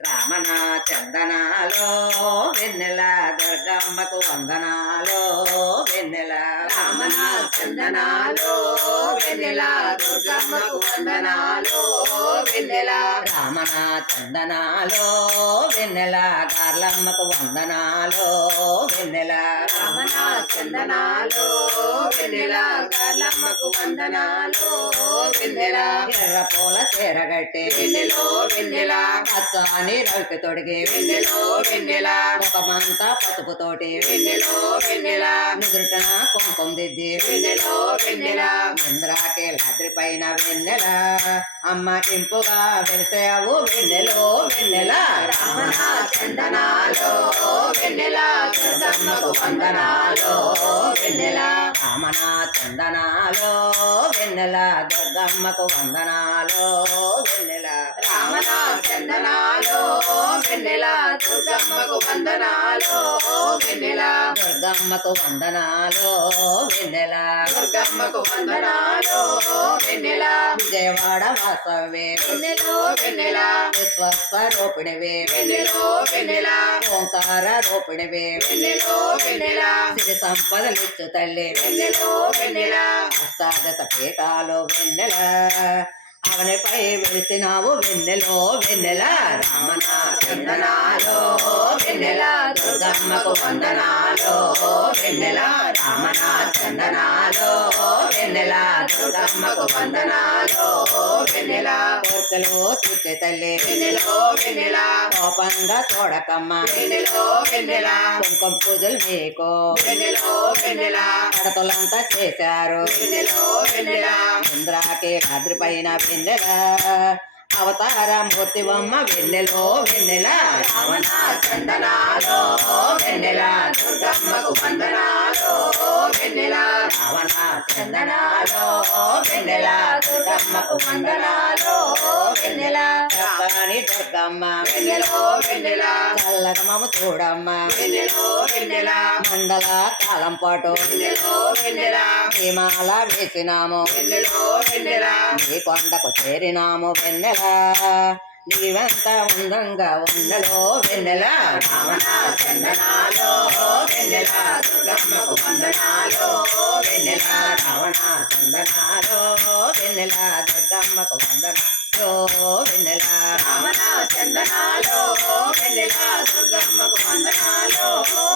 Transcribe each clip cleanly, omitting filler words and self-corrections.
రామన చందనాలో వెన్నెల దుర్గమ్మకు వందనాలో వెన్నెల రామన చందనాలో వెన్నెల దుర్గమ్మకు వందనాలో వెన్నెల రామన చందనాలో వెన్నెల గార్లమ్మకు వందనాలో వెన్నెల రామన చందనాలో వెన్నెల గార్లమ్మకు వందనాలో వెన్నెల ఎర్ర పూల చీరగట్టి వెన్నెలో వెన్నెల పచ్చని రవికి తొడిగి వెన్నెలో వెన్నెల ముఖమంతా పసుపుతోటి వెన్నెలో వెన్నెల నుదురుటన కుంకుమ దిద్ది వెన్నెలో వెన్నెల ఇంద్రాకి లాద్రి పైన వెన్నెల అమ్మ ఇంపుగా వెలిసావు వెన్నెలో వెన్నెల రామన చందనాలో వెన్నెల దుర్గమ్మకు వందనాలో వెన్నెల రామన చందనాలో వెన్నెల దుర్గమ్మకు వందనాలో వెన్నెల రామన చందనాలో వెన్నెల దుర్గమ్మకు వందనాలో వెన్నెల దుర్గమ్మకు వందనాలో వెన్నెల దుర్గమ్మకు వందనాలో వెన్నెల విజయవాడ వాసవే వెన్నెలో వెన్నెల విశ్వస్వరూపిణివే వెన్నెలో వెన్నెల ఓంకార రూపిణివే వెన్నెలో వెన్నెల సిరి సంపదలిచ్చు తల్లి వెన్నెలో వెన్నెల అష్టాదశ పీఠాలు వెన్నెల అవనిపై వెలిసినావు వెన్నెలో వెన్నెల రామన చందనాలో వెన్నెల దుర్గమ్మకు వందనాలో వెన్నెల రామన చందనాలో వెన్నెల దుర్గమ్మకు వందనాలో వెన్నెల కోర్కెలు తీర్చే తల్లి వెన్నెలో వెన్నెల కోపంగా చూడకమ్మ వెన్నెలో వెన్నెల కుంకుమ పూజలు నీకు వెన్నెలో వెన్నెల కడతలంతా చేశారు వెన్నెలో వెన్నెల ఇంద్రాకి రాత్రి పైన వెన్నెల అవతార మూర్తివమ్మ వెన్నెలో వెన్నెల రామన చందనాలో వెన్నెల దుర్గమ్మకు వందనాలో వెన్నెల రావణ చందనాలో వెన్నెల దుర్గమ్మకు వందనాలో వెన్నెల చక్కని దుర్గమ్మ వెన్నెలో వెన్నెల చల్లగమము చూడమ్మ వెన్నెలో వెన్నెల మండల కాలం పాటు వెన్నెలో వెన్నెల హిమాల వేసినాము వెన్నెలో వెన్నెల నీ కొండకు చేరినాము వెన్నెల నీవెంత ఉందంగా ఉన్నలో వెన్నెల రామన చందనాలో వెన్నెల దుర్గమ్మకు వందనాలో వెన్నెల రావణ చందనాలో వెన్నెల దుర్గమ్మకు వందనాలో వెన్నెల రామన చందనాలో వెన్నెల దుర్గమ్మకు వందనాలో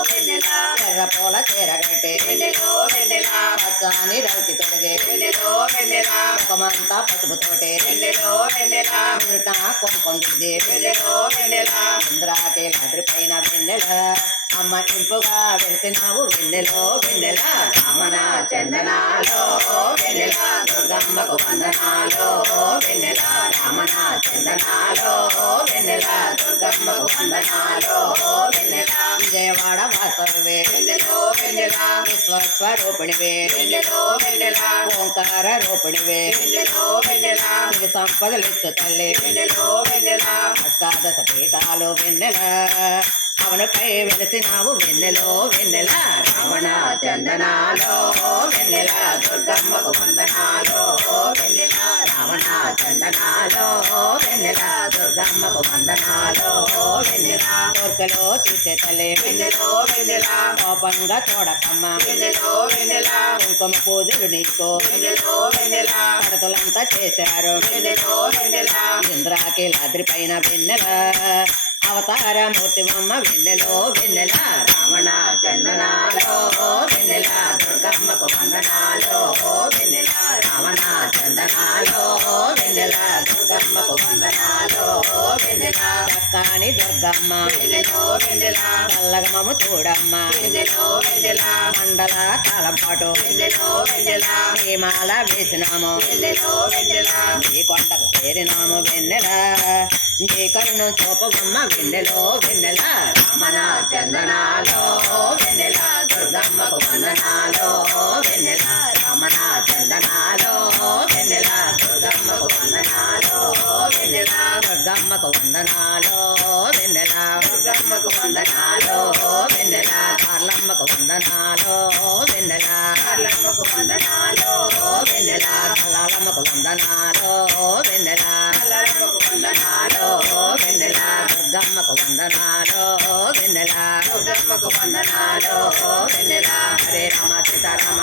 వెన్నెల ఎర్ర పూల చీరగట్టి వెన్నెలో వెన్నెల పచ్చని రవికి తొడిగి వెన్నెలో వెన్నెల ముఖమంతా పసుపుతోటి వెన్నెలో వెన్నెల నుదుట కుంకుమ దిద్ది వెన్నెలో వెన్నెల ఇంద్రాకి లాద్రి పైన వెన్నెల అమ్మ ఇంపుగా వెళుతున్నావు వెన్నెలో వెన్నెల రామన చందనాలో వెన్నెల దుర్గమ్మకు వందనాలో వెన్నెల రామన చందనాలో వెన్నెల దుర్గమ్మకు వందనాలో వెన్నెల విజయవాడ వాసవే వెన్నెలో వెన్నెల విశ్వస్వరూపిణివే వెన్నెలో వెన్నెల ఓంకార రూపిణివే వెన్నెలో వెన్నెల సిరి సంపదలిచ్చు తల్లి వెన్నెలో వెన్నెల అష్టాదశ పీఠాలు వెన్నెల అవనిపై వెలిసినావు వెన్నెలో వెన్నెల రావణ చందనాలో వెన్నెల దుర్గమ్మకు వందనాలో వెన్నెల రావణ చందనాలో వెన్నెల దుర్గమ్మకు వందనాలో వెన్నెల కోర్కెలో తీసే తల్లి వెన్నెలో వెన్నెల కోపంగా చూడకమ్మ వెన్నెలో వెన్నెల కుంకుమ పూజలు నీకు వెన్నెలో వెన్నెల కడతలంతా చేశారు వెన్నెలో వెన్నెల ఇంద్రాకి లాద్రి పైన వెన్నెల అవతార మూర్తివమ్మ వెన్నెలో వెన్నెల రావణ చందనాలో వెన్నెల దుర్గమ్మకు వందనాలో వెన్నెల రావణ చందనాలో వెన్నెల దుర్గమ్మకు వందనాలో వెన్నెల చక్కని దుర్గమ్మ వెన్నెలో వెన్నెల చల్లగమము చూడమ్మ వెన్నెలో వెన్నెల మండల కాలం పాటు వెన్నెలో వెన్నెల హిమాల వేసినాము వెన్నెలో వెన్నెల నీ కొండకు చేరినాము వెన్నెల నీ కరుణు చూపవమ్మ వెన్నెలో వెన్నెల రామన చందనాలో వెన్నెల దుర్గమ్మకు వందనాలో వెన్నెల రామన చందనాలో వెన్నెల దుర్గమ్మకు వందనాలో వెన్నెల దుర్గమ్మకు వందనాలో వెన్నెల దుర్గమ్మకు వందనాలో వెన్నెల కార్లమ్మకు వందనాలో వెన్నెల కార్లమ్మకు వందనాలో వెన్నెల కల్లాలమ్మకు వందనాలో వెన్నెల కల్లాలమ్మకు వందనాలో వెన్నెల దుర్గమ్మ వందనాలో వెన్నెల గౌరమ్మకు వందనాలు వెన్నెల హరే రామ సీతారామ